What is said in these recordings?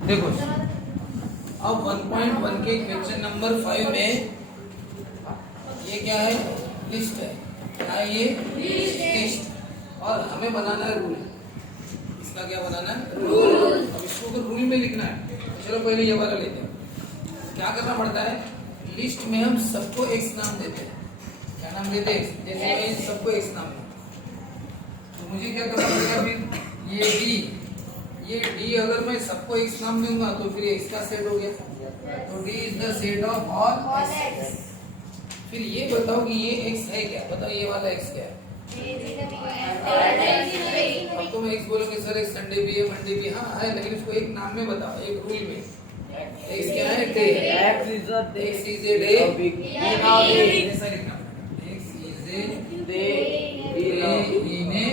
देखो अब 1.1 के क्वेश्चन नंबर 5 में ये क्या है, लिस्ट है। क्या है ये? लिस्ट। और हमें बनाना है रूल। इसका क्या बनाना है? रूल। अब इसको अगर रूल में लिखना है तो चलो पहले ये वाला लेते हैं। क्या करना पड़ता है, लिस्ट में हम सबको एक्स नाम देते हैं। क्या नाम देते हैं? जैसे मैं सबको एक्स नाम दूं तो मुझे क्या करना पड़ेगा, फिर ये डी अगर मैं सबको एक्स नाम दूंगा तो फिर एक्स का सेट हो गया। तो D is the set of all x. फिर ये बताओ कि ये एक्स है क्या, बताओ ये वाला एक्स क्या है? अब तुम एक्स बोलोगे सर एक संडे भी है, मंडे भी हाँ है, लेकिन उसको एक नाम में बताओ, एक रूल में। एक्स क्या है? Day. X is a day. ऐसा लिखना, X is a day in A.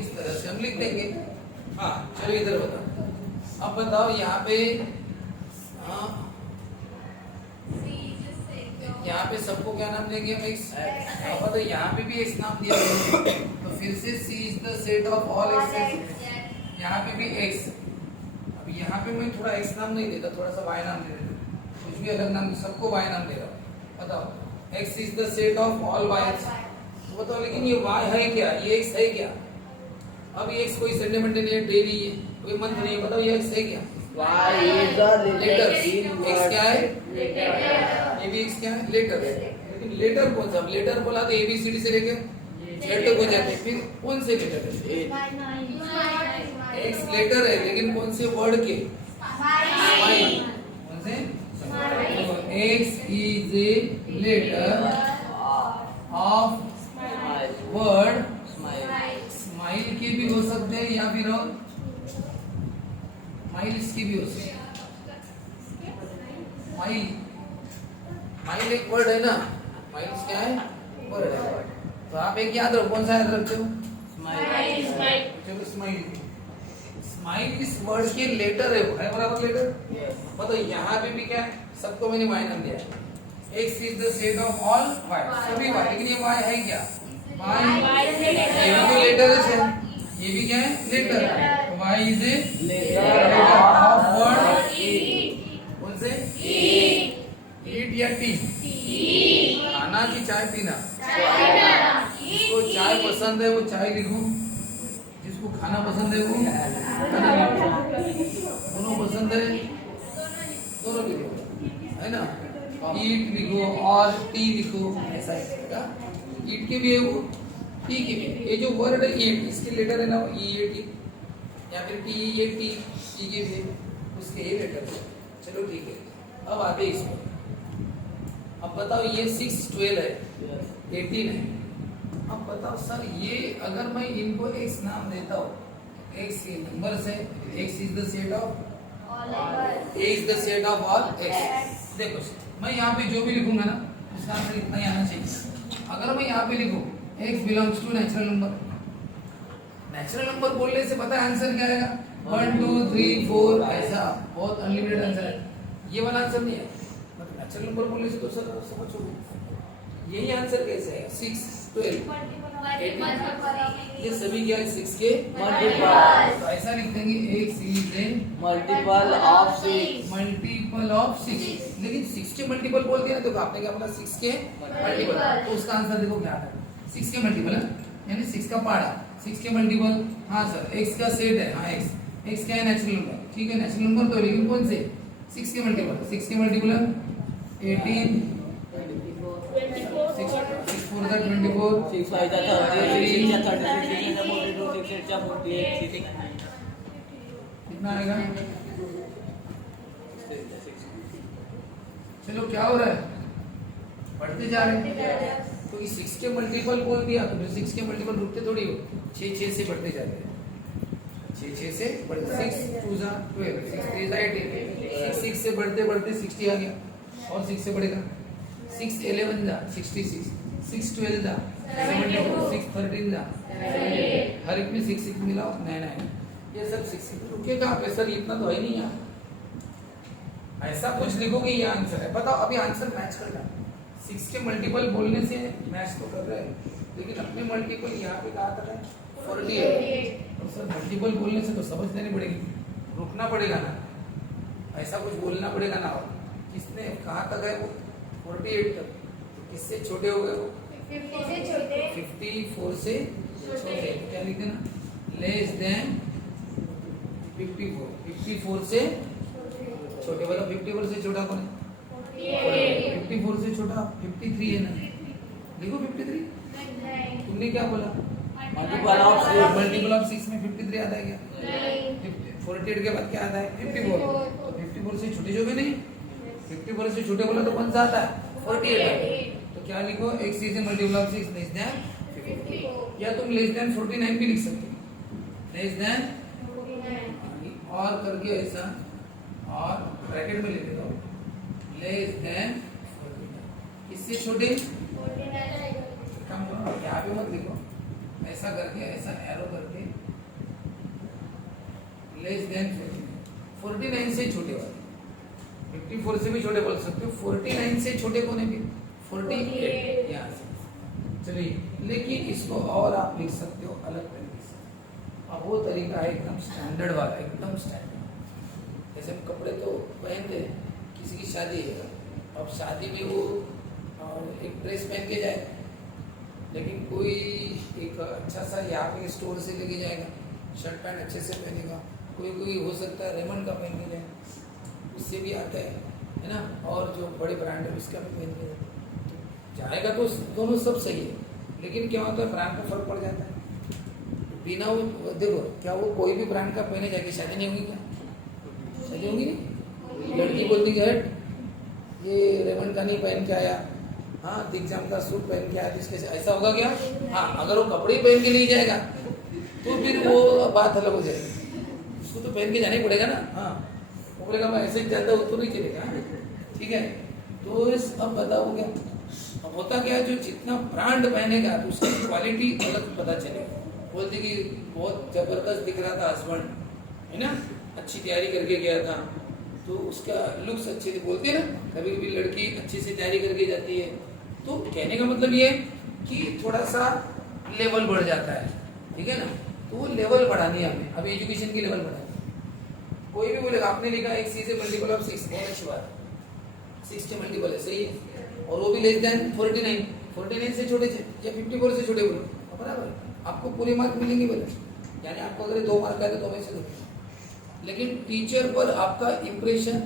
इस तरह से हम लिख देंगे। हाँ चलो इधर बताओ। अब बताओ यहाँ पे, हाँ यहाँ पे सबको क्या नाम देंगे हम? एक्स। अब बताओ यहाँ पे भी एक्स नाम दिया है तो फिर से C is the set of all X. यहाँ पे भी एक्स। अब यहाँ पे मैं थोड़ा एक्स नाम नहीं देता, थोड़ा सा वाई नाम दे देता, कुछ भी अलग नाम, सबको वाई नाम दे रहा हूँ। बताओ X is the set of all Y. तो बताओ लेकिन ये वाई है क्या, ये एक्स है क्या? अब ये एक्स कोई संडे मंडे नहीं है, डे नहीं है, कोई मंथ नहीं है, बताओ ये एक्स है क्या? लेटर। एक्स क्या है? ये भी एक्स क्या है? लेटर। लेकिन लेटर कौन सा? लेटर बोला तो एबीसीडी से लेकर जेड तक हो जाते हैं, फिर कौन से लेटर है? एक्स लेटर है लेकिन कौन से वर्ड के? स्माइल। कौन से? X is a letter of word smile के भी हो सकते हैं, या फिर माइल्स की भी हो सकती है। माइल एक वर्ड है ना, माइल्स क्या है? वर्ड है। तो आप एक याद रखो, कौन सा याद रखते हो? चलो स्माइल। स्माइल इस वर्ड के लेटर है बराबर लेटर। बताओ यहाँ पे भी क्या है, सबको मैंने वाई नाम दिया है। X is the set of all Y, सभी वाई, लेकिन ये वाई है क्या? वाई। ये भी तो लेटर है, ये भी क्या है? Letter. Y is a letter of word कौन से? ईट या टी? खाना की चाय पीना? जिसको चाय पसंद है वो चाय लिखो, जिसको खाना पसंद है वो खाना लिखो। दोनों पसंद है, दोनों लिखो, है ना? ईट लिखो और टी लिखो, ऐसा है। ईट के भी है वो, टी के भी। ये जो वर्ड है ईट, इसके लेटर है ना ई ए टी, या फिर टी ये टी के भी उसके ये लेटर है। चलो ठीक है, अब आते इसमें। अब बताओ ये 6 12 है, 18 है। अब बताओ सर ये अगर मैं इनको एक्स नाम देता हूँ, एक्स के नंबर से, X is the set of, A is the set of all x. देखो मैं यहाँ पे जो भी लिखूंगा ना उसका आंसर इतना ही आना चाहिए। अगर मैं यहाँ पे लिखूँ X belongs to natural number, natural number बोलने से पता है आंसर क्या आएगा? 1 2 3 4, ऐसा बहुत अनलिमिटेड आंसर है। ये वाला आंसर नहीं है, मतलब नेचुरल नंबर बोलने से तो सर समझो यही आंसर कैसे है? 6 12 ये सभी क्या है? 6 के मल्टीपल। तो ऐसा लिख देंगे x is A multiple of 6। Multiple of 6। लेकिन 6 के मल्टीपल बोल दिया ना, तो आपने क्या बोला? 6 के मल्टीपल। तो उसका आंसर देखो क्या आता है? 6 के मल्टीपल है, यानी 6 का पाड़ा। 6 के मल्टीपल, हाँ सर एक्स का सेट है। हाँ एक्स क्या है? Natural number. ठीक है नेचुरल नंबर तो, लेकिन कौन से? 6 के मल्टीपल। 6 के मल्टीपल 18, 6 4 24, 6 5 36, 6 36, 6 42, 6 8 48, कितना आएगा? चलो क्या हो रहा है? बढ़ते जा रहे हैं। तो 6 के मल्टीपल बोल दिया तो 6 के मल्टीपल रुकते थोड़ी हो, 6 से बढ़ते जाते हैं। 6 से बढ़ते, 6 2 जा 12, 6 3 जा 18, 6 से बढ़ते बढ़ते 60 आ गया, और 6 से बढ़ेगा 6 11 जा 66, 6 12 जा 74, 6 13 जा, हर एक में 6 6 मिलाओ 9 9। ये सब 6 रुके कहाँ पे सर? इतना तो है नहीं यार। ऐसा कुछ लिखोगे ये आंसर है। बताओ अभी आंसर मैच करना। 6 के मल्टीपल बोलने से मैच तो कर रहे हैं, लेकिन अपने मल्टीपल यहाँ पे कहा था 48। और सर मल्टीपल बोलने से तो समझ लेनी पड़ेगी। रुकना पड़ेगा ना, ऐसा कुछ बोलना पड़ेगा ना। और किसने कहाँ तक है वो 48 तक, तो किससे छोटे हो गए वो 50 से छोटे, 54 से छोटे। तो क्या लिखे ना, लेस देन 54, 54 से छोटे। मतलब 54 से छोटा कौन है? 54 से छोटा 53 है ना, लिखो 53। तुमने क्या बोला? मल्टीपल ऑफ 6 में 53 आता है क्या? 48 के बाद क्या आता है? 54। तो 54 से छोटे जो भी नहीं, 54 से छोटे बोला तो कौन सा आता है? 48 आता है। तो क्या लिखो, एक चीज है मल्टीपल ऑफ 6 लेस देन 54, या तुम लेस देन 49 भी लिख सकते हो। लेस देन और करके ऐसा, और ब्रैकेट में लिख देता हूँ लेस देन 49। किससे छोटे? कम करो, यहाँ पे मत लिखो, ऐसा करके, ऐसा एरो करके लेस देन 49 से छोटे वाले। 54 से भी छोटे बोल सकते हो। 49 से छोटे कौन है फिर? 48 यहाँ से। चलिए, लेकिन इसको और आप लिख सकते हो अलग तरीके से। अब वो तरीका है एकदम स्टैंडर्ड वाला, एकदम स्टैंडर्ड। जैसे हम कपड़े तो पहनते हैं, किसी की शादी है, अब शादी में वो एक ड्रेस पहन के जाए, लेकिन कोई एक अच्छा सा यहाँ पे स्टोर से लेके जाएगा, शर्ट पैंट अच्छे से पहनेगा। कोई हो सकता है रेमंड का पहन के जाए, उससे भी आता है ना, और जो बड़े ब्रांड है उसका भी पहन के जाएगा। तो दोनों सब सही है, लेकिन क्या होता है ब्रांड का फर्क पड़ जाता है। बिना वो देखो, क्या वो कोई भी ब्रांड का पहने जाके शादी नहीं होगी? क्या शादी होगी? नहीं। लड़की बोलती है ये रेमंड का नहीं पहन के आया, हाँ दिग्जाम का सूट पहन के आया, इसके ऐसा होगा क्या? हाँ, अगर वो कपड़े पहन के नहीं जाएगा तो फिर वो बात अलग हो जाएगी। उसको तो पहन के जाना ही पड़ेगा ना। हाँ, वो बोलेगा मैं ऐसे ही जाता हूँ तो नहीं चलेगा। ठीक है, तो अब बताओ क्या अब होता क्या है, जो जितना ब्रांड पहनेगा तो उसकी क्वालिटी अलग पता चलेगा। बोलते कि बहुत जबरदस्त दिख रहा था हस्बैंड, है ना, अच्छी तैयारी करके गया था, तो उसका लुक्स अच्छे थे। बोलते हैं ना, कभी कभी लड़की अच्छे से तैयारी करके जाती है, तो कहने का मतलब ये है कि थोड़ा सा लेवल बढ़ जाता है। ठीक है ना, तो वो लेवल बढ़ानी है हमें, अभी एजुकेशन की लेवल बढ़ानी। कोई भी बोलेगा आपने लिखा एक सी से मल्टीपल ऑफ 6, बहुत अच्छी बात, 6 के मल्टीपल है, सही है, और वो भी लेस देन 49, 49 से छोटे या 54 से छोटे बोलो, बराबर, आपको पूरे मार्क मिलेंगे बोले। यानी आपको अगर 2 मार्क आए तो 2 में से 2, लेकिन टीचर पर आपका इंप्रेशन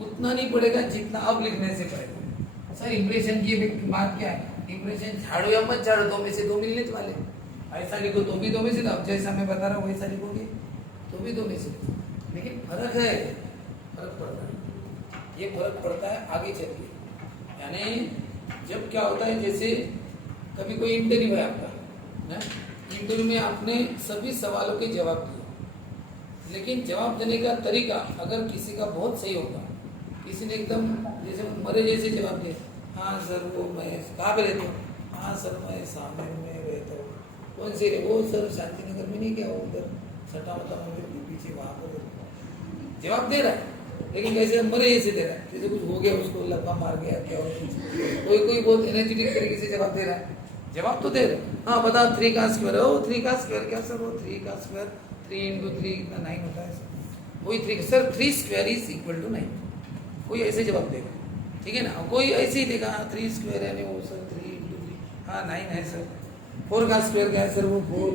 उतना नहीं पड़ेगा जितना अब लिखने से पड़ेगा। सर इंप्रेशन की बात क्या है? इंप्रेशन झाड़ो या मत झाड़ो, 2 में से 2 मिलने वाले। ऐसा लिखो तो भी 2 में से 2, अब जैसा मैं बता रहा हूँ वैसा लिखोगे तो भी 2 में से 2। लेकिन फर्क है, फर्क पड़ता है, ये फर्क पड़ता है आगे चल के। यानी जब क्या होता है, जैसे कभी कोई इंटरव्यू है आपका ना, इंटरव्यू में आपने सभी सवालों के जवाब दिए, लेकिन जवाब देने का तरीका अगर किसी का बहुत सही होगा, किसी ने एकदम जैसे मरे जैसे जवाब दिया, हाँ सर वो मैं कहाँ पे रहता हूँ, हाँ सर मैं सामने में रहता हूँ, कौन से वो सर शांति नगर में नहीं, क्या वो उधर सटा मता मंदिर के पीछे वहाँ पर जवाब दे रहा है, लेकिन कैसे मरे जैसे दे रहा है, जैसे कुछ हो गया उसको लपा मार गया क्या हो। कोई बहुत एनर्जेटिक तरीके से जवाब दे रहा है, जवाब तो दे रहे, हाँ बताओ 3 का स्क्वायर, ओ 3 का स्क्वायर क्या सर, वो 3 का स्क्वायर 3 into 3 इतना 9 होता है सर, वही 3 sir 3 square is equal to 9। कोई ऐसे जवाब देगा, ठीक है ना, कोई ऐसे ही देगा 3 स्क्वायर यानी वो सर 3 into 3 हाँ 9 है सर। 4 का स्क्वायर क्या है सर, वो 4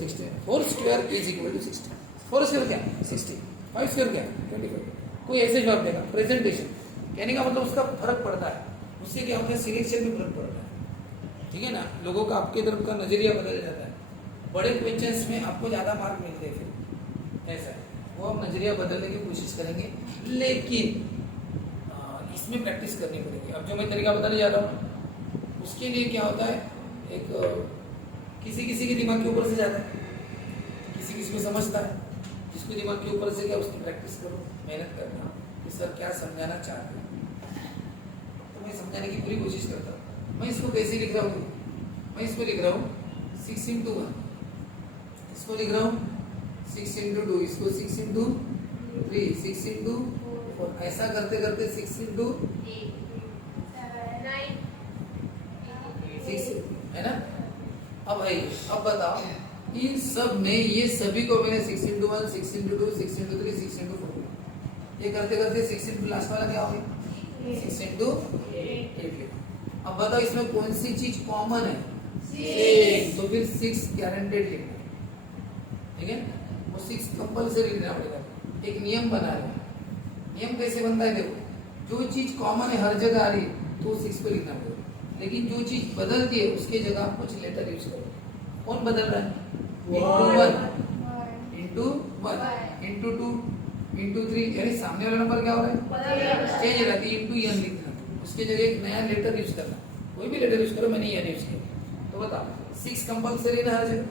16, 4 square is equal to 16, 4 square क्या 60, 5 स्क्वायर क्या 25। कोई ऐसे जवाब देगा। प्रेजेंटेशन कहने का मतलब उसका फर्क पड़ता है, उससे क्या होता है सिलेक्शन में फर्क पड़ता है। ठीक है ना, लोगों का आपके तरफ का नजरिया बदल जाता है। बड़े क्वेश्चंस में आपको ज़्यादा मार्क मिलते हैं, फिर ऐसा है, वो हम नजरिया बदलने की कोशिश करेंगे, लेकिन इसमें प्रैक्टिस करनी पड़ेगी। अब जो मैं तरीका बताने जा रहा हूँ उसके लिए क्या होता है, एक किसी किसी के दिमाग के ऊपर से जाता है, किसी किसी को समझता है, जिसको दिमाग के ऊपर से क्या उसकी प्रैक्टिस करो, मेहनत करना कि सर क्या समझाना चाहते हैं, तो मैं समझाने की पूरी कोशिश करता हूँ। मैं इसको कैसे लिख रहा हूँ, मैं इसको लिख रहा हूँ 6 into 1, इसको लिख रहा हूँ 6 into 2, इसको 6 into 3, 6 into 4, ऐसा करते करते 6 into 6 है ना। अब भाई अब बताओ इन सब में ये सभी को मैंने 6 into 1, 6 into 2, 6 into 3, 6 into 4 ये करते करते 6 into लास्ट वाला क्या होगा 6 into 8 लिखा। अब बताओ इसमें कौन सी चीज कॉमन है 6, तो फिर 6 गारंटेड लिखना, ठीक है। वो 6 कंपल्सरी लिखना पड़ेगा। एक नियम बना है, नियम कैसे बनता है देखो, जो चीज कॉमन है हर जगह आ रही है तो 6 पे लिखना पड़ेगा, लेकिन जो चीज बदलती है उसके जगह आप कुछ लेटर यूज करो। कौन बदल रहा है into 1 into 2 into 3, यानी सामने वाला नंबर क्या हो रहा है चेंज रहती है, into n लिखना, उसके जगह एक नया लेटर यूज करना, कोई भी लेटर यूज करो, मैंने n यूज किया। तो बताओ 6 कंपल्सरी ना हर जगह,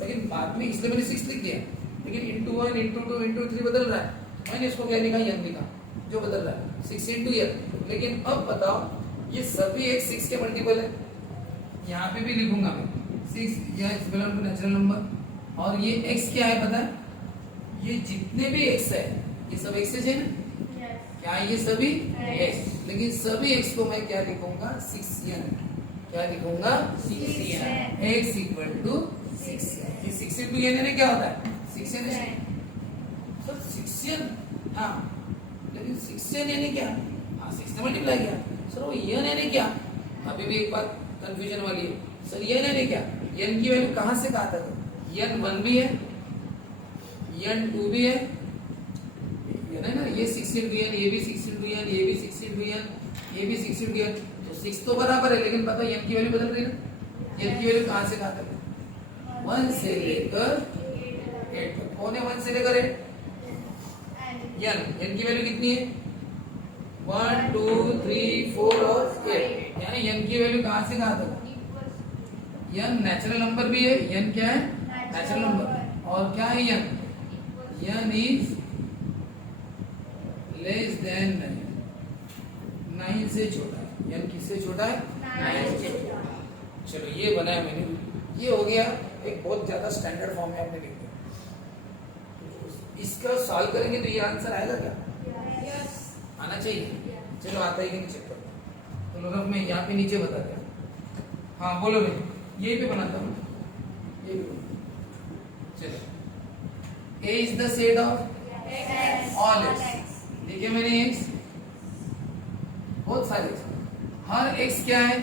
लेकिन बाद में इसलिए मैंने 6 लिख दिया, लेकिन into 1 into 2 into 3 बदल रहा है, मैंने इसको क्या लिखा n लिखा, जो बदल रहा है 6 into n। लेकिन अब बताओ ये सभी एक 6 के मल्टीपल है, यहाँ पे भी लिखूंगा मैं 6, यह x belong to natural number, और ये x क्या है पता है, ये जितने भी x है ये सब x है ना, क्या ये सभी x, लेकिन सभी x को मैं क्या लिखूंगा 6n, क्या लिखूंगा 6n, x equal to 6n। ये 6 into n यानी क्या होता है 6n है सर 6n, हाँ लेकिन 6n यानी क्या, हाँ 6 से मल्टीप्लाई किया सर, वो n यानी क्या, अभी भी एक बात कंफ्यूजन वाली है सर, n यानी क्या, n की वैल्यू कहाँ से कहाँ तक है, n 1 भी है n 2 भी है, है ना, ये 6 into n, ये भी 6 into n, ये भी 6 into n, ये भी 6 into n, तो 6 तो बराबर है, लेकिन पता है n की वैल्यू बदल रही है ना, n की वैल्यू कहाँ से कहाँ तक है 1 से लेकर 8 तक। कौन है 1 से लेकर 8, n की वैल्यू कितनी है 1 2 3 4 और 8, यानी n की वैल्यू कहाँ से कहाँ तक, n नेचुरल नंबर भी है, n क्या है नेचुरल नंबर, और क्या है n इज लेस देन 9 से छोटा है, n किससे छोटा है 9 से छोटा। चलो ये बनाया मैंने, ये हो गया एक बहुत ज्यादा स्टैंडर्ड फॉर्म में आपने लिख दिया, इसका सॉल्व करेंगे तो ये आंसर आएगा क्या, आना चाहिए। चलो आता है कि नहीं चेक करता, तो लोग मैं यहाँ पे नीचे बता दिया, हाँ बोलो मैं यही पे बनाता हूँ, ये भी चलो A is the set of all x, देखिए मैंने x बहुत सारे x, हर x क्या है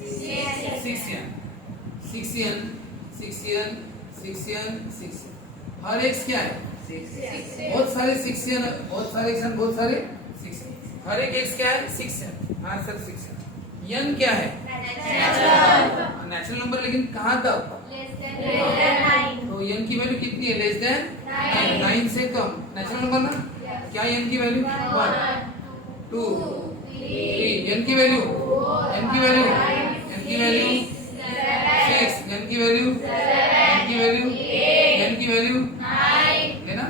6n 6n 6n 6n 6n, हर x क्या है बहुत सारे 6n, बहुत सारे x, बहुत सारे 6n, हर एक x क्या है 6n, हाँ सर 6n। n क्या है नेचुरल नंबर, लेकिन कहाँ तक, तो n की वैल्यू कितनी है लेस देन 9 से कम, नेचुरल नंबर ना, क्या n की वैल्यू 1 2 3, n की वैल्यू 6, n की वैल्यू 6, n की वैल्यू 8, n की वैल्यू लेना,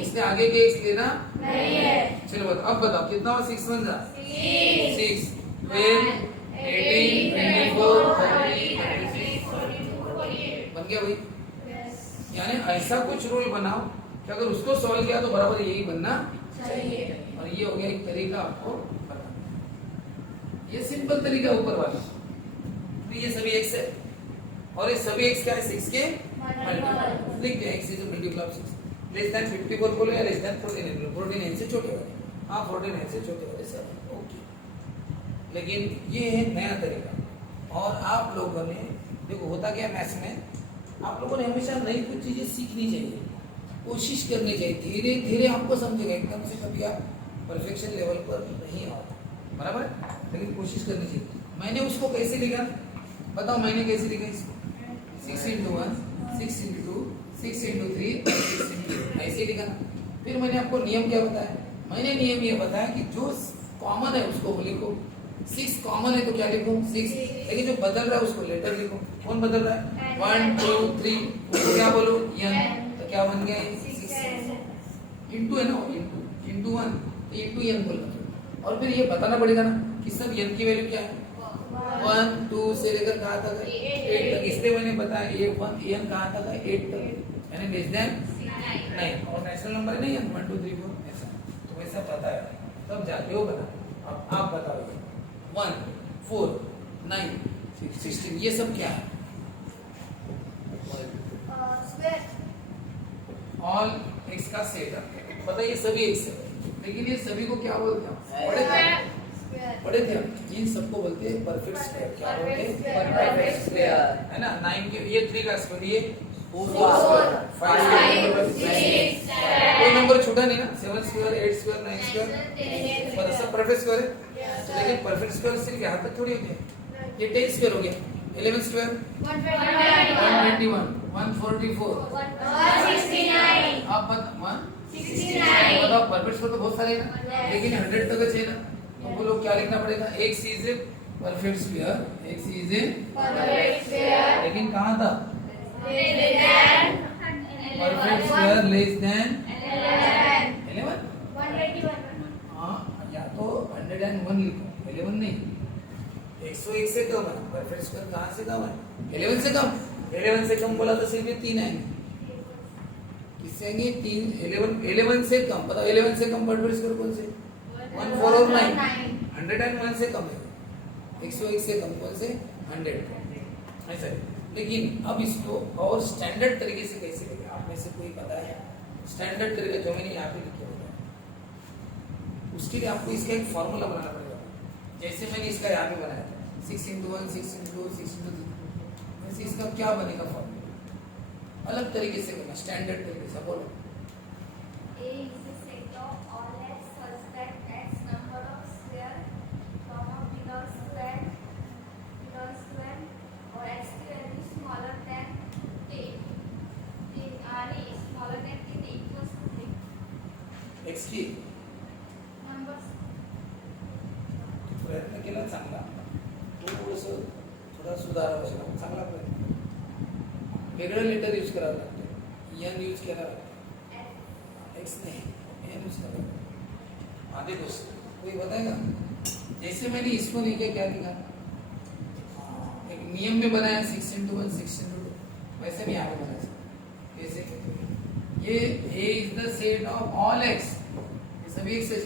इससे आगे के x लेना नहीं है। चलो बताओ, अब बताओ कितना हुआ 6 1 जा 6 12 18 24 30 36 बन गया भाई। यानी ऐसा कुछ रूल बनाओ कि अगर उसको सॉल्व किया तो बराबर यही बनना चाहिए, और ये हो गया एक तरीका आपको बताना, ये सिंपल तरीका ऊपर वाला। तो ये सभी x है और ये सभी x क्या है 6 के मल्टीपल, लिख दिया x is a multiple of 6, less than 54 बोलो या लेस देन 49 बोलो, 49 से छोटे वाले, हाँ 49 से छोटे वाले सब ओके। लेकिन ये है नया तरीका, और आप लोगों ने देखो होता क्या मैथ्स में, आप लोगों ने हमेशा नई कुछ चीजें सीखनी चाहिए, कोशिश करनी चाहिए, धीरे धीरे आपको समझेगा, एकदम से कभी आप परफेक्शन लेवल पर नहीं आओ, बराबर, लेकिन कोशिश करनी चाहिए। मैंने उसको कैसे लिखा बताओ, मैंने कैसे लिखा इसको 6 into 1 6 into 2 6 into 3 6 into 8 ऐसे लिखा। फिर मैंने आपको नियम क्या बताया, मैंने नियम ये बताया कि जो कॉमन है उसको लिखो, 6 कॉमन है तो क्या लिखो 6, लेकिन जो बदल रहा है उसको लेटर लिखो। कौन बदल रहा है 1 2 3, उसको क्या बोलो n, तो क्या बन गया 6 इंटू है ना, इंटू 1 तो इंटू n बोलना, और फिर ये बताना पड़ेगा ना कि सब n की वैल्यू क्या है 1 2 से लेकर कहाँ तक है 8 तक, इसलिए मैंने बताया ये 1 n कहाँ तक है 8 तक, यानी लेस देन 9, और नेचुरल नंबर नहीं है 1 2 3 4 ऐसा, तो वैसा पता है तब जाके वो बता। अब आप बताओ 1 4 9 16 ये सब क्या है ऑल एक्स का सेट है। पता है ये सभी एक्स है, लेकिन ये सभी को क्या बोलते हैं? पढ़े थे हम, इन सबको बोलते हैं परफेक्ट स्क्वायर। क्या बोलते हैं? परफेक्ट स्क्वायर है ना। 9 के ये 3 का स्क्वायर, ये 4 5 कोई नंबर छूटा नहीं ना। 7 स्क्वायर, 8 स्क्वायर, 9 स्क्वायर, मतलब सब परफेक्ट स्क्वायर है। लेकिन परफेक्ट स्क्वायर सिर्फ यहाँ तक थोड़ी होते हैं। ये 10 स्क्वायर हो गया, 11 स्क्वायर 121, 144, आप बता 169। बताओ परफेक्ट स्क्वायर तो बहुत सारे हैं ना, लेकिन 100 तक चाहिए ना। तो बोलो क्या लिखना पड़ेगा? X is a perfect square, x is ए लेकिन कहाँ था? Perfect square less than 11। हाँ, या तो 101 लिखो, 11 नहीं। 101 से कम है परफेक्ट स्क्वायर। कहाँ से कम है? 11 से कम। 11 से कम बोला तो सिर्फ 3 आएंगे। किससे आएंगे? 3। 11 से कम बताओ। 11 से कम परफेक्ट स्क्वायर कौन से? 1 4 और 9। 101 से कम है। 101 से कम कौन से? 100। ऐसा है। लेकिन अब इसको और स्टैंडर्ड तरीके से कैसे लेंगे? आप में से कोई पता है स्टैंडर्ड तरीका जो मैंने यहाँ पे लिखा होगा? उसके लिए आपको इसका एक फॉर्मूला बनाना पड़ेगा। जैसे मैंने इसका यहाँ पे बनाया था 6 × 1 6 × 2 6 × 3, वैसे इसका क्या बनेगा फॉर्मूला? अलग तरीके से करना, स्टैंडर्ड तरीके से। बोलो एक्स की प्रयत्न केला चांगला, थोडंसं थोडा सुधार आवश्यक आहे. चांगला प्रयत्न. वेगळं लेटर यूज करावं लागतं. एन यूज केला एक्स नहीं एन यूज करा. आगे दोस्त कोई बताएगा? जैसे मैंने इसको लेके क्या लिखा, एक नियम में बनाया 6 × 1 6 × 2, वैसे भी यहाँ पे बनाया. कैसे? ये A is the set of all x, ये सभी x है,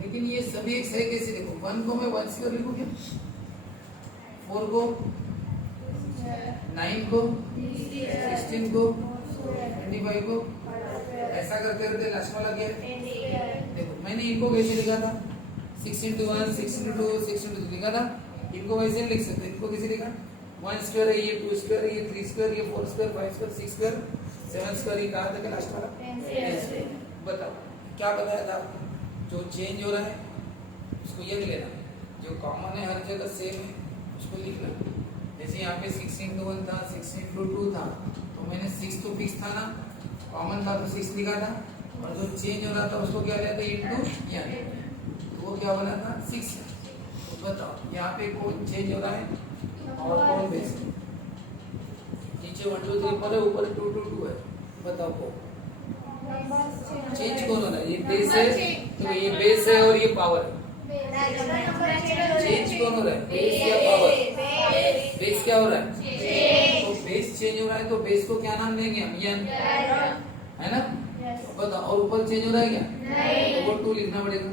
लेकिन ये सभी x है कैसे? देखो 1 को मैं 1 स्क्वायर लिखूं क्या, 4 को 9 को 16 को 25 को, ऐसा करते करते लास्ट वाला क्या है? देखो मैंने इनको कैसे लिखा था? 6 × 1 6 × 2 6 × 3 लिखा था. इनको वैसे नहीं लिख सकते. इनको कैसे लिखा? 1 स्क्वायर है, ये 2 स्क्वायर है, ये 3 स्क्वायर, ये 4 स्क्वायर 5 स्क्वायर 6 स्क्वायर 7 स्क्वायर. ये कहा था कि लास्ट वाला 10 स्क्वायर. बताओ क्या बताया था? जो चेंज हो रहा है उसको ये लेना, जो कॉमन है हर जगह सेम है उसको लिखना. जैसे यहाँ पे 6 × 1 था 6 × 2 था, तो मैंने 6 तो फिक्स था ना, कॉमन था तो 6 लिखा था, और जो चेंज हो रहा था उसको क्या लिया था? Into n. तो वो क्या बना था? 6. तो बताओ यहाँ पे कौन चेंज हो रहा है और कौन बेस? नीचे 1 2 3 पर है, ऊपर 2 2 2 है. बताओ कौन चेंज कौन हो रहा है? ये बेस है, तो ये बेस है और ये पावर है. चेंज कौन हो रहा है? बेस या पावर? बेस क्या हो रहा है? तो बेस चेंज हो रहा है, तो बेस को क्या नाम देंगे हम? n, है ना? बताओ. और ऊपर चेंज हो रहा है क्या? तो वो 2 लिखना पड़ेगा.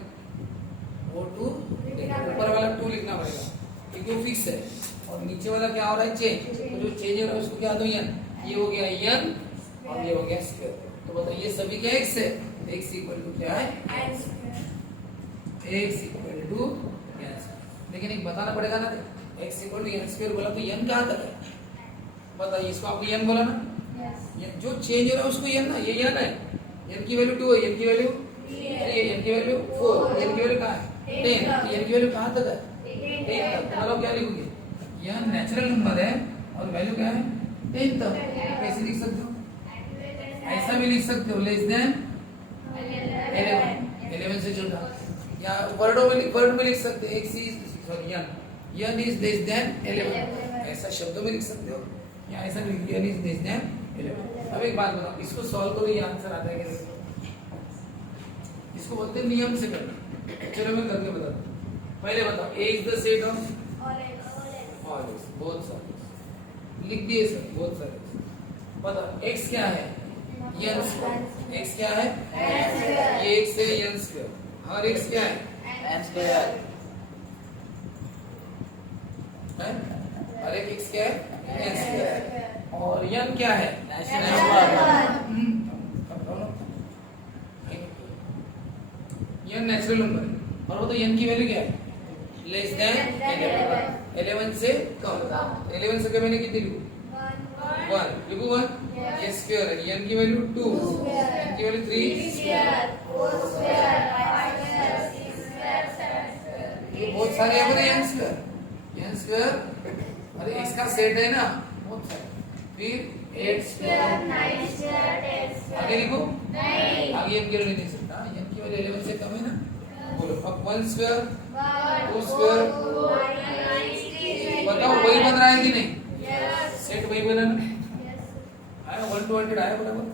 वो 2 ऊपर वाला 2 लिखना पड़ेगा क्योंकि वो फिक्स है, और नीचे वाला क्या हो रहा है? चेंज. तो जो चेंज हो रहा है उसको क्या दो? n. ये हो गया n और ये हो गया स्क्वायर. तो बताओ ये सभी क्या x है? x इक्वल टू क्या है? x equal to n. लेकिन एक बताना पड़ेगा ना, x equal to n square बोला तो n कहाँ तक है? बताइए. इसको आपको n बोला ना, जो चेंज हो रहा है उसको n ना, ये n है. n की वैल्यू 2 है, n की वैल्यू 3 है, n की वैल्यू 4, n की वैल्यू कहाँ है? 10. n की वैल्यू कहाँ तक है? 10 तक. मतलब क्या लिखोगे? n नेचुरल नंबर है और वैल्यू क्या है? 10 तक. कैसे लिख सकते हो? ऐसा भी लिख सकते हो, लेस देन 11 से छोटा, या वर्ड में लिख सकते हो. x is sorry n is less than 11. ऐसा शब्दों में लिख सकते हो, या ऐसा लिख n इज लेस देन 11. अब एक बात बताओ, इसको सॉल्व करो, ये आंसर आता है कैसे? इसको बोलते हैं नियम से करना. चलो मैं करके बताता हूँ. पहले बताओ a is the set of all x. बहुत सारे लिख दिए सर, बहुत सारे. बताओ x क्या है? n square. x क्या है? ये x है n स्क्वायर. हर x क्या है? n स्क्वायर हर एक x क्या है? n square. और यन क्या है? Natural number. N natural number है। और वो तो यन की वैल्यू क्या है? लेस देन 11 से कम। 11 से कम मैंने कितनी लिखूं? 1 लिखूं 1 ये स्क्वायर है। यन की वैल्यू 2, यन की वैल्यू 3, ये बहुत सारे है ना यन स्क्वायर। अरे इसका सेट है ना बहुत सारे। फिर 8 स्क्वायर, 9 स्क्वायर, 10 स्क्वायर। आगे लिखो आगे यन की वैल्यू नहीं सकता। यन की वैल्यू 11 से कम है ना। बोलो अब 1 स्क्वायर, 2 स्क्वायर। बताओ वही बन रहा है कि नहीं? सेट वही बना ना? आया 1 to 100 आया बराबर,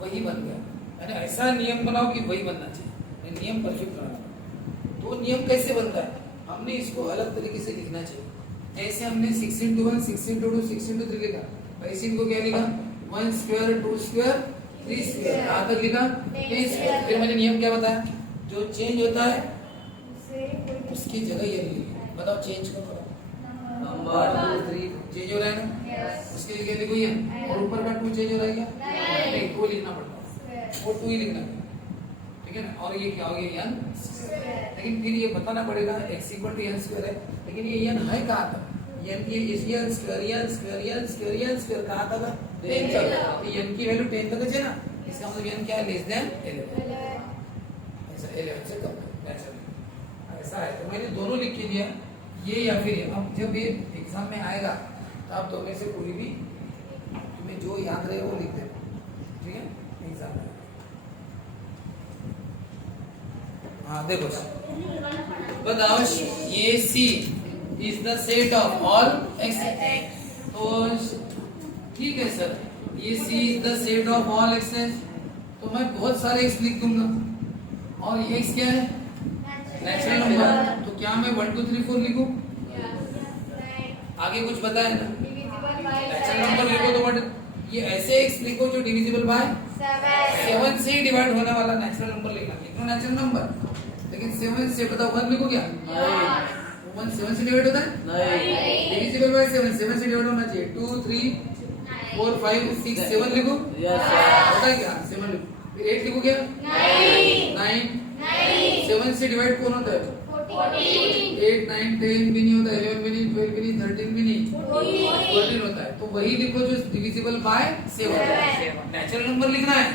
वही बन गया। यानी ऐसा नियम बनाओ कि वही बनना चाहिए, नियम परफेक्ट बनाना। तो नियम कैसे बनता है? हमने इसको अलग तरीके से लिखना चाहिए। जैसे हमने 6 into 1, 6 into 2, 6 into 3 लिखा, वैसे इनको क्या लिखा? 1 स्क्वायर, 2 स्क्वायर, 3 स्क्वायर। यहाँ तक लिखा 10 स्क्वायर। फिर मैंने नियम क्या बताया? जो चेंज होता है उसकी जगह ये लिखी। बताओ चेंज कब होगा? नंबर 2 3 चेंज हो रहा है ना, उसके लिए क्या लिखो ये? और ऊपर का 2 चेंज हो रहा है क्या? नहीं, 2 लिखना पड़ता है, वो 2 ही लिखना है, ठीक है ना। और ये क्या हो गया? यन। लेकिन फिर ये बताना पड़ेगा x equal to N square है, लेकिन ये यन है कहाँ तक? यन की N square, N square, N square, N square कहाँ तक? 10 तक। यन की वैल्यू 10 तक है ना, इसका मतलब यन क्या है? Less than 11। ऐसा 11 से कम नेचुरल ऐसा है। तो मैंने दोनों लिख के दिया, ये या फिर ये। अब जब ये एग्जाम में आएगा तो आप दो में से कोई भी तुम्हें जो याद रहे वो लिख देना, ठीक है? एग्जाम में हाँ देखो बताओ ये C is the set of all X. तो ठीक है सर, ये C is the set of all Xs, तो मैं बहुत सारे x लिख दूंगा। और ये x क्या है? Natural number. तो क्या मैं 1 2 3 4 लिखूं? आगे कुछ बताया ना? नेचुरल नंबर लिखो तो बट ये ऐसे x लिखो जो डिविजिबल बाय 7 से ही डिवाइड होने वाला नेचुरल नंबर लिखना। लिखो नेचुरल नंबर, लेकिन 7 से बताओ 1 लिखो क्या? 1 7 से डिवाइड होता है? नहीं। डिविजिबल बाय 7 7 से डिवाइड होना चाहिए। 2 3 4 5 6 7 लिखो। होता है क्या? 7 लिखो। फिर 8 लिखो क्या? 9 7 से डिवाइड कौन होता है? 8 9 10 भी नहीं होता, 11 भी नहीं, 12 भी नहीं, 13 भी नहीं, 14 होता है। तो वही लिखो जो डिविजिबल बाय 7। नेचुरल नंबर लिखना है,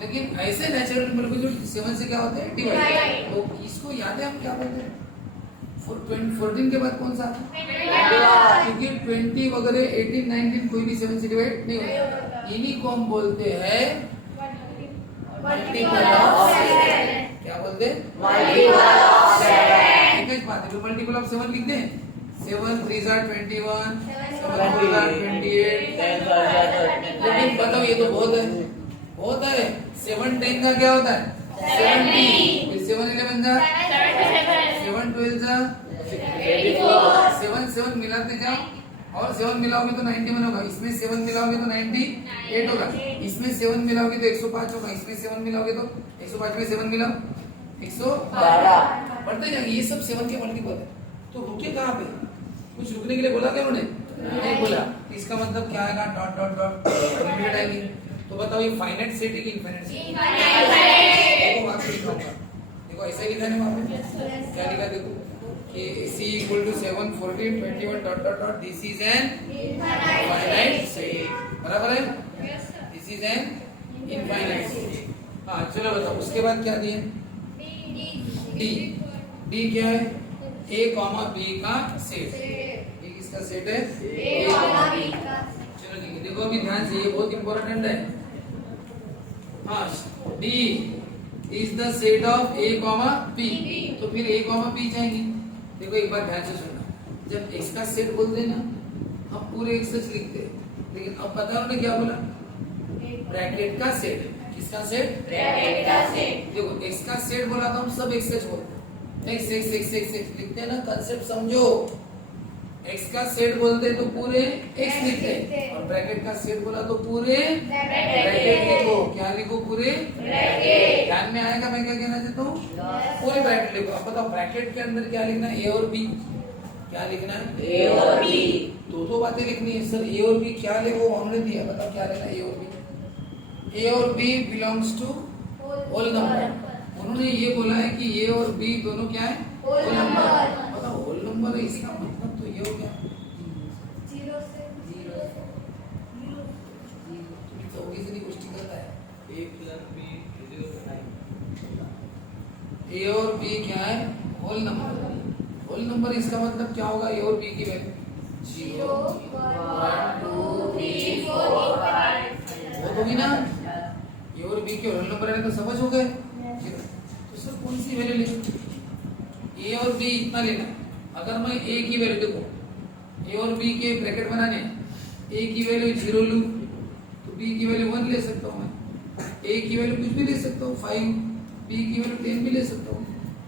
लेकिन ऐसे नेचुरल नंबर को जो 7 से क्या होते हैं? डिवाइड। तो इसको याद है हम क्या बोलते हैं? 14 के बाद कौन सा आता है? क्योंकि 20 वगैरह 18 19 कोई भी 7 से डिवाइड नहीं होता। इन्हीं को हम बोलते हैं मल्टीपल ऑफ 7। क्या बोलते हैं? Multiple of 7। एक बात है, तो मल्टीपल ऑफ 7 लिख दें। 7 3 are 21, 7 4 are 28। लेकिन बताओ ये तो बहुत है, बहुत है। 7 10 का क्या होता है? 70। फिर 7 11 का 7 12 का 7 7 मिलाते जाओ, और 7 मिलाओगे तो 91 होगा। इसमें 7 मिलाओगे तो 98 होगा। इसमें 7 मिलाओगे तो 105 होगा। इसमें 7 मिलाओगे तो 105 में 7 मिलाओ 112 बढ़ते जाएंगे। ये सब 7 के मल्टीपल है। तो रुके कहाँ पे? कुछ रुकने के लिए बोला क्या उन्होंने? नहीं बोला। इसका मतलब क्या आएगा? डॉट डॉट डॉट लिमिट आएगी। तो बताओ ये फाइनाइट सेट है कि इनफाइनाइट सेट? देखो वहां पे लिखा होगा, देखो ऐसा ही लिखा है वहां पे। क्या लिखा देखो कि C equal to 7 14 21 dot dot dot this is an infinite set. बराबर है? This is an infinite set. हाँ चलो बताओ उसके बाद क्या दिए? डी। डी क्या है? A, B का सेट। ये किसका सेट है? A, B का। चलो ठीक है, देखो अभी ध्यान से, ये बहुत इंपॉर्टेंट है। हाँ, D is the set of A, B। तो फिर A, B जाएंगे। देखो एक बार ध्यान से सुनना, जब x का सेट बोलते हैं ना, हम पूरे x सच लिखते हैं, लेकिन अब पता है उन्होंने क्या बोला? ब्रैकेट का सेट। किसका सेट? ब्रैकेट का सेट। देखो x का सेट बोला तो हम सब x सच बोलते हैं। x लिखते हैं ना, कंसेप्ट समझो। x का सेट बोलते तो पूरे x लिखते हैं, और ब्रैकेट का सेट बोला तो पूरे ब्रैकेट लिखो। क्या लिखो? पूरे ब्रैकेट। ध्यान में आएगा मैं क्या कहना चाहता हूँ? पूरे ब्रैकेट लिखो। अब बताओ ब्रैकेट के अंदर क्या लिखना है? a और b। क्या लिखना है? ए और बी। दो बातें लिखनी है सर। ए और बी क्या ले, वो उन्होंने दिया, बताओ क्या लेना है ए और बी। ए और B belongs to whole number. उन्होंने ये बोला है कि ए और बी दोनों क्या है? Whole number. बताओ होल नंबर है, इसका मतलब तो ये हो गया 0 से 0 चौकी से पुष्टि करता है। ए प्लस बी इज 9। ए और बी क्या है? Whole number. होल नंबर इसका मतलब क्या होगा? ए और बी की वैल्यू 0 1 2 3 4 वो होगी ना। ए और बी के होल नंबर है तो समझ हो गए। तो सर कौन सी वैल्यू ले? ए और बी इतना लेना। अगर मैं ए की वैल्यू देखो, ए और बी के ब्रैकेट बनाने, ए की वैल्यू 0 लूं तो बी की वैल्यू 1 ले सकता हूं मैं। ए की वैल्यू कुछ भी ले सकता हूं 5, बी की वैल्यू 10 भी ले सकता हूं।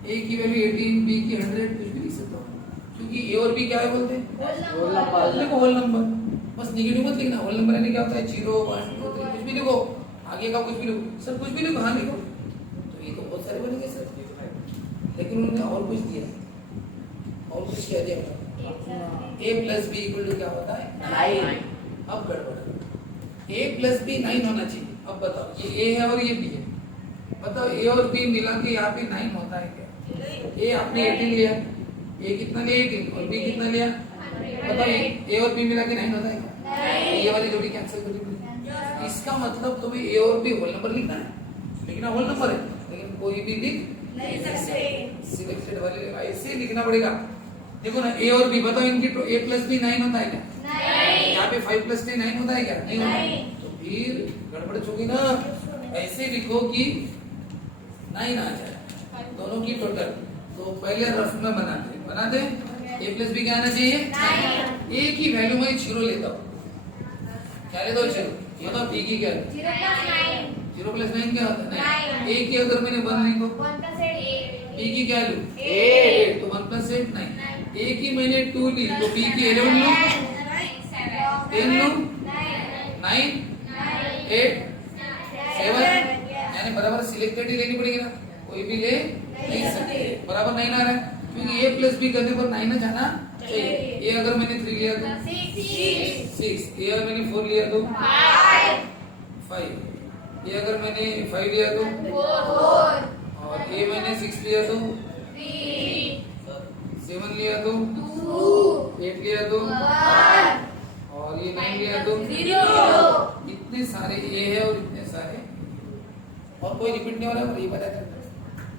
ए की वैल्यू 18, बी की 100 कुछ भी लिख सकता हूं, क्योंकि ए और बी क्या है बोलते हैं? Whole number. लिखो होल नंबर, बस नेगेटिव मत लिखना। होल नंबर यानी क्या होता है? 0 1 2 3 कुछ भी लिखो, आगे का कुछ भी लिखो सर, कुछ भी लिखो। हाँ लिखो, तो ये तो बहुत सारे बनेंगे सर, लेकिन उन्होंने और कुछ दिया। और कुछ क्या दिया? a plus B equal to क्या होता है? 9। अब गड़बड़, a प्लस बी 9 होना चाहिए। अब बताओ ये a है और ये b है, बताओ a और b मिला के यहाँ पे 9 होता है क्या? a आपने 18 लिया, a कितना लिया? 18, और b कितना लिया? बताओ a और b मिला के 9 होता है क्या? ये वाली जोड़ी कैंसिल कर दी। इसका मतलब तुम्हें a और b होल नंबर लिखना है, लिखना होल नंबर है, लेकिन कोई भी लिख नहीं सकते। सिलेक्टेड वाले ऐसे लिखना पड़ेगा। देखो ना ए और बी, बताओ इनकी ए प्लस बी 9 होता है क्या? नहीं। यहाँ पे 5 प्लस 9 होता है क्या? नहीं होता। नहीं। तो फिर गड़बड़ होगी ना। ऐसे लिखो कि 9 आ जाए दोनों की टोटल। तो पहले रफ में बनाते ए प्लस बी क्या आना चाहिए? 9। ए की वैल्यू मैं 0 लेता हूँ। क्या लेता हूँ? 0। बताओ बी की क्या है? 0 plus 9 0 प्लस 9 क्या होता है? 9। ए की अगर मैंने 1 लिखो, 1 plus 8 बी की क्या लूं? 8 तो 1 प्लस 8 9। ए की मैंने 2 ली तो बी की 11 लूं, 10 लूं, 9 8 7, यानी बराबर सिलेक्टेड ही लेनी पड़ेगी ना, कोई भी ले नहीं सकते। बराबर 9 आ रहा है, क्योंकि ए प्लस बी करने पर 9 जाना चाहिए। ए अगर मैंने 3 लिया तो 6, ए अगर मैंने 4 लिया तो 5, ए अगर मैंने 5 लिया तो, और ए मैंने 6 लिया तो, 7 लिया तो, 8 लिया तो, और ये 9 लिया तो। इतने सारे ए है और इतने सारे, और कोई रिपीट नहीं हो रहा है। ये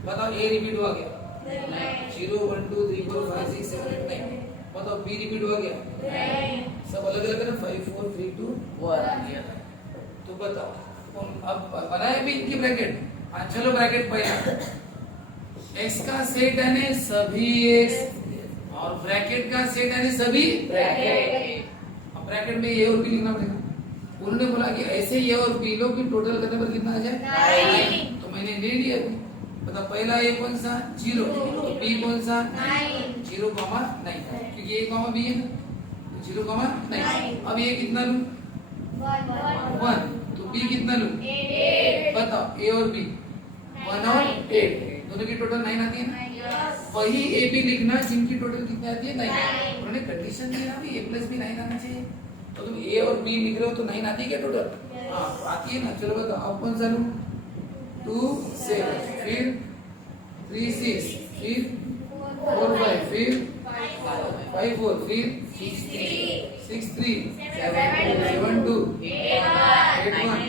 बताओ ए रिपीट हुआ क्या? 0 1 2 3 4 5 6 7 8 9। बताओ बी रिपीट हुआ क्या? सब अलग अलग है ना, 5 4 3 2 1। तो बताओ अब बनाए भी इनकी ब्रैकेट। हाँ चलो ब्रैकेट पहला, x का सेट यानी सभी x, और ब्रैकेट का सेट यानी सभी ब्रैकेट। अब ब्रैकेट में ए और बी लिखना पड़ेगा। उन्होंने बोला कि ऐसे ये और बी लो की टोटल करने पर कितना आ जाए? तो मैंने ले लिया। मतलब पहला ए कौन सा? 0, तो बी कौन सा? 0, 9, क्योंकि ए कॉमा बी है ना, 0, 9। अब ये कितना लूं? 1, तो बी कितना लूं? बताओ ए और बी 1 और 8 दोनों की टोटल 9 आती है ना। वही ए बी लिखना जिनकी टोटल कितनी आती है? 9। उन्होंने कंडीशन दी ना भी ए प्लस बी 9 आना चाहिए, तो तुम ए और बी लिख रहे हो तो 9 आती है क्या टोटल? हाँ आती है ना। चलो बताओ अब कौन सा लूं? 2 7, फिर 3 6, फिर 4 5, फिर 5 4, फिर 6 3 7 2 8 1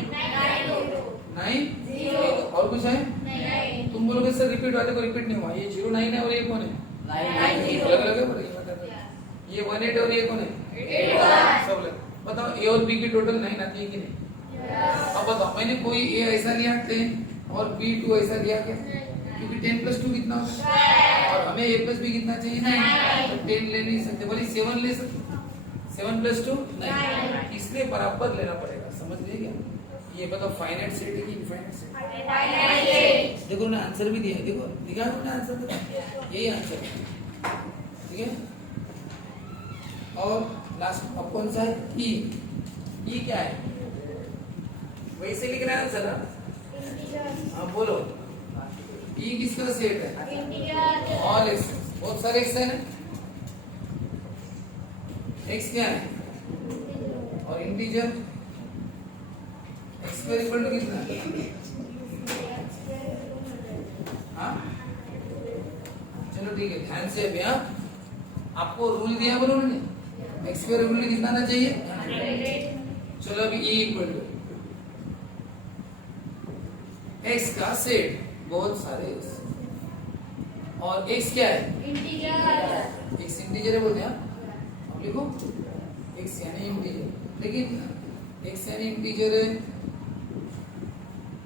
9। और कुछ है? तुम बोलोगे सर रिपीट वाले को रिपीट नहीं हुआ। ये 0 9 है और ये कौन है? 9 अलग अलग है पर ये बता दो। ये 1 8 और ये कौन है? 8 सब अलग। बताओ ए और बी की टोटल 9 आती है कि नहीं? अब बताओ मैंने कोई ए ऐसा लिया 10 और बी 2 ऐसा लिया क्या? क्योंकि 10 प्लस 2 कितना होता है? और हमें ए प्लस बी कितना चाहिए? 9। तो 10 ले नहीं सकते, बोले 7 ले सकते। 7 प्लस 2 9, इसलिए बराबर लेना पड़ेगा। समझ गए क्या? ये बताओ फाइनाइट सेट है कि इनफाइनाइट सेट? देखो ना आंसर भी दिया है, देखो दिखा दो ना आंसर, यही आंसर है, ठीक है। और लास्ट अब कौन सा है? ई क्या है? वैसे लिख रहा है आंसर। हाँ बोलो, ई किसका सेट है? ऑल एक्स, बहुत सारे एक्स है ना, x क्या है और integer x square equal to कितना है? हाँ चलो ठीक है, ध्यान से अभी हाँ आपको रूल दिया बोलो उन्होंने x स्क्वायर इक्वल टू कितना आना चाहिए? चलो अभी e इक्वल टू x का सेट बहुत सारे x और x क्या है? x इंटीजर है बोलते हैं अब लिखो x यानी इंटीजर, लेकिन x यानी इंटीजर है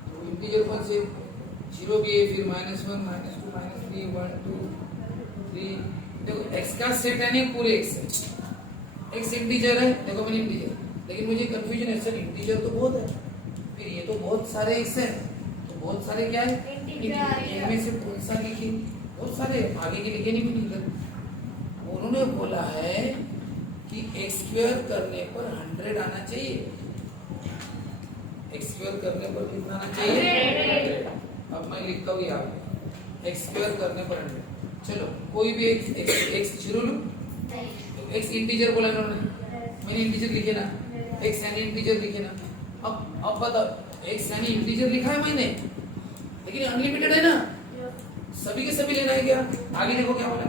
तो इंटीजर कौन से? 0 भी है, फिर -1 -2 -3 1 2 3 देखो x का सेट यानी पूरे x है, x इंटीजर है देखो मैंने इंटीजर, लेकिन मुझे कंफ्यूजन है सर इंटीजर तो बहुत है, फिर ये तो बहुत सारे x है तो बहुत सारे क्या है इनमें से कौन सा लिखे? बहुत सारे आगे के लिखे नहीं भी नहीं कर। उन्होंने बोला है कि x स्क्वायर करने पर 100 आना चाहिए, x स्क्वायर करने पर कितना आना चाहिए? 100। अब मैं लिखता हूँ यहाँ x स्क्वायर करने पर 100। चलो कोई भी x 0 लो, x इंटीजर बोला ना उन्होंने, मैंने इंटीजर लिखे ना, x यानी इंटीजर लिखे ना। अब बताओ x यानी इंटीजर लिखा है मैंने, लेकिन अनलिमिटेड है ना, सभी के सभी लेना है क्या? आगे देखो क्या बोला,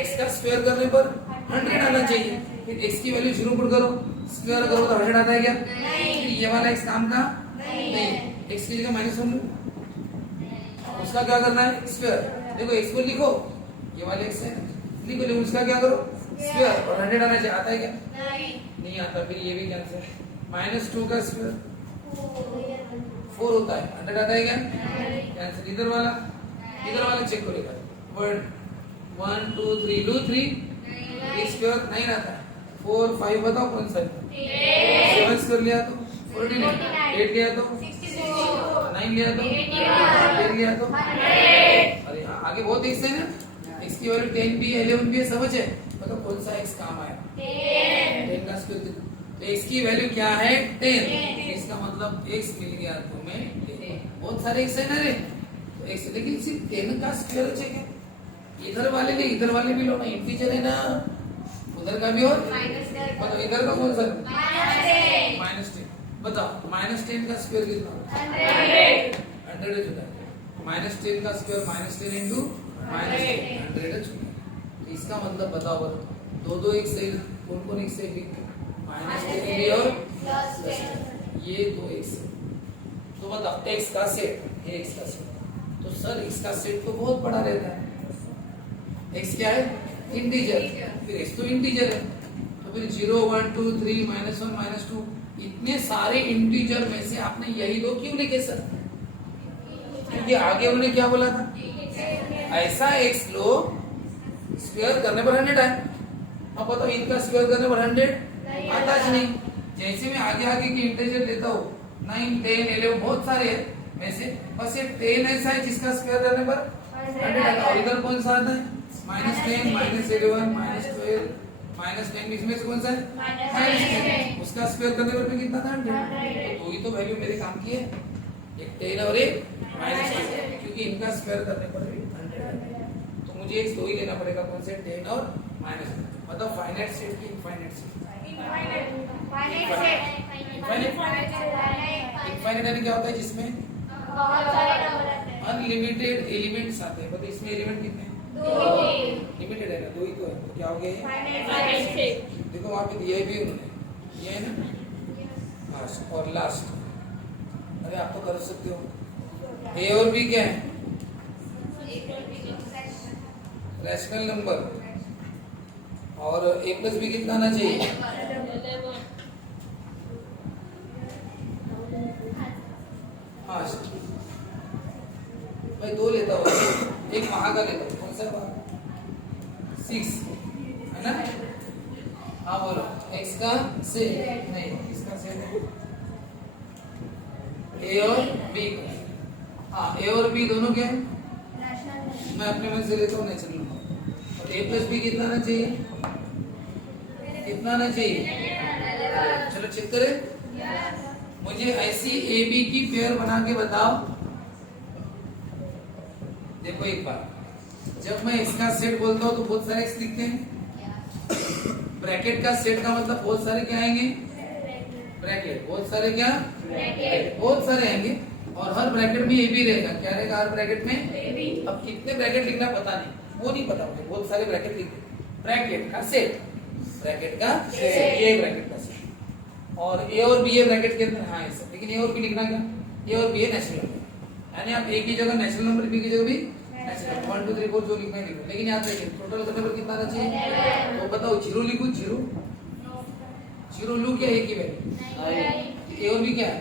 x का स्क्वायर करने पर 100 आना चाहिए, फिर x की वैल्यू 0 पुट करो, स्क्वायर करो तो 100 आता है क्या? नहीं। ये वाला x काम का नहीं, x की जगह -1 लो, उसका क्या करना है? स्क्वायर। देखो x को लिखो, ये वाला x है लिखो, लेकिन उसका क्या करो? स्क्वायर, और 100 आना चाहिए, आता है क्या? नहीं आता, फिर ये भी कैंसिल। -2 का स्क्वायर 4 होता है, 100 आता है क्या? कैंसिल। इधर वाला चेक करेगा, वर्ड 1 2 3 लो 3 स्क्वायर नहीं आता, 4 5 बताओ कौन सा है? 7 कर लिया तो 49, 8 लिया तो 9 लिया तो 10 लिया तो अरे हाँ आगे बहुत x है ना, x की वैल्यू 10 भी 11 भी समझ है, मतलब कौन सा x काम आया? 10 का स्क्वायर। तो x की वैल्यू क्या है? 10। इसका मतलब x मिल गया तुम्हें 10। बहुत सारे x है ना रे, तो x लेकिन सिर्फ 10 का स्क्वायर चाहिए, इधर वाले नहीं, इधर वाले भी लो ना, इंटीजर है ना, उधर का भी और बताओ इधर का कौन सा? -10। बताओ -10 का स्क्वायर कितना? 100 है चुका, -10 का स्क्वायर -10 इंटू -10 100 है चुका। इसका मतलब बताओ दो एक सही, कौन एक सही? -10 भी और ये 2x, तो बताओ x का सेट, ये x का सेट, तो सर x का सेट तो बहुत बड़ा रहता है, x क्या है? इंटीजर, फिर x तो इंटीजर है, तो फिर 0 1 2 3 -1 -2 इतने सारे इंटीजर में से आपने यही दो क्यों लिखे सर? क्योंकि आगे उन्होंने क्या बोला था? ऐसा x लो स्क्वायर करने पर 100 आए। अब बताओ इनका स्क्वायर करने पर 100 आता ही नहीं। जैसे मैं आगे के इंटीजर लेता हूँ 9 10 11 बहुत सारे हैं वैसे, बस ये 10 ऐसा है जिसका स्क्वायर करने पर 100 आता है, और इधर कौन सा आता है? -10 -11 -12 -10 इसमें से कौन सा है? -10। उसका स्क्वायर करने पर भी कितना था? 100। तो ही तो वैल्यू मेरे काम की है, एक 10 और एक -10, क्योंकि इनका स्क्वायर करने पर भी 100 है। तो मुझे एक दो ही लेना पड़ेगा, कौन से? 10 और -10। मतलब फाइनाइट सेट की इनफाइनाइट सेट। इनफाइनाइट यानी क्या होता है? जिसमें अनलिमिटेड एलिमेंट्स आते हैं। बताइए इसमें एलिमेंट कितने हैं? लिमिटेड है ना, दो ही तो है, तो क्या हो गया? देखो वहां पे दिया भी उन्होंने, ये है ना लास्ट और लास्ट। अरे आप तो कर सकते हो, ए और बी क्या है? रैशनल नंबर, और ए प्लस बी कितना आना चाहिए? फास्ट। मैं दो लेता हूँ, एक वहां का लेता हूँ, कौन सा? 6 है ना? हाँ बोलो, x का से नहीं, इसका से a और b। हाँ a और b दोनों क्या है? मैं अपने मन से लेता हूँ, नेचुरल नंबर। और a प्लस बी कितना आना चाहिए? कितना आना चाहिए? चलो चेक करें, मुझे ऐसी ए बी की पेयर बना के बताओ। देखो एक बार, जब मैं इसका सेट बोलता हूँ तो बहुत सारे x लिखते हैं, ब्रैकेट का सेट का मतलब बहुत सारे क्या आएंगे, ब्रैकेट बहुत सारे क्या, बहुत सारे आएंगे। और हर ब्रैकेट में ये भी रहेगा, क्या रहेगा हर ब्रैकेट में। अब कितने ब्रैकेट लिखना पता नहीं, वो नहीं पता मुझे, बहुत सारे ब्रैकेट लिखते। ब्रैकेट का सेट, ब्रैकेट का सेट, ये ब्रैकेट का सेट। और ए और बी ए ब्रैकेट के अंदर, हाँ ऐसा। लेकिन ए और बी लिखना क्या, ए और बी ए नेचुरल नंबर, यानी आप ए की जगह नेचुरल नंबर, बी की जगह भी नेचुरल, 1 2 3 4 जो लिखना है लिखो। लेकिन याद रखिए टोटल करने पर कितना आना चाहिए। तो बताओ, जीरो लिखूं, जीरो जीरो लू क्या, ए की वैल्यू, ए और बी क्या है,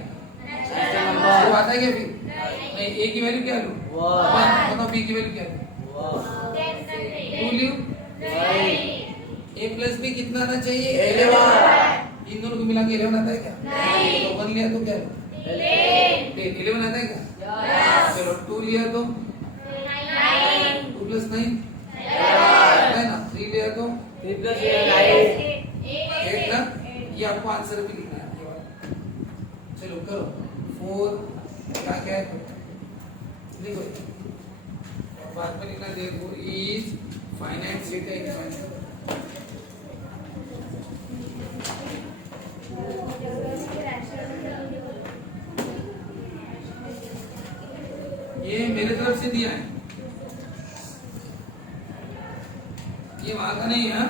वो आता है क्या फिर नहीं, ए की वैल्यू क्या लूं, 1। बताओ बी की वैल्यू क्या लूं, 2 लूं। ए प्लस बी कितना आना चाहिए, 11। इन दोनों को मिला के 11 आता है क्या, तो 1 लिया तो क्या 11 आता है क्या। चलो 2 लिया तो 2 प्लस 9 है ना, 3 लिया तो 3 + 9 8 ना। ये आपको आंसर भी लिखना है ये वाला। चलो करो 4 क्या क्या है लिखो, और बाद में लिखना देखो इज फाइनाइट सेट है एक। ये मेरे तरफ से दिया है, ये वहां का नहीं है।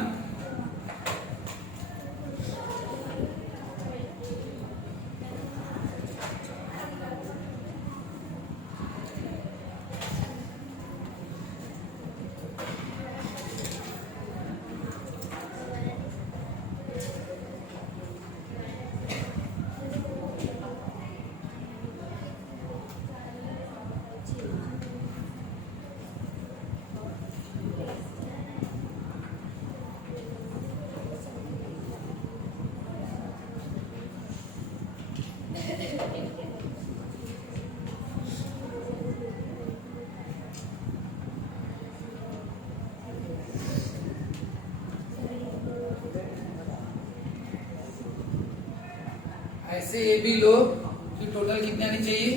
ऐसे ये भी लो कि टोटल कितने आनी चाहिए,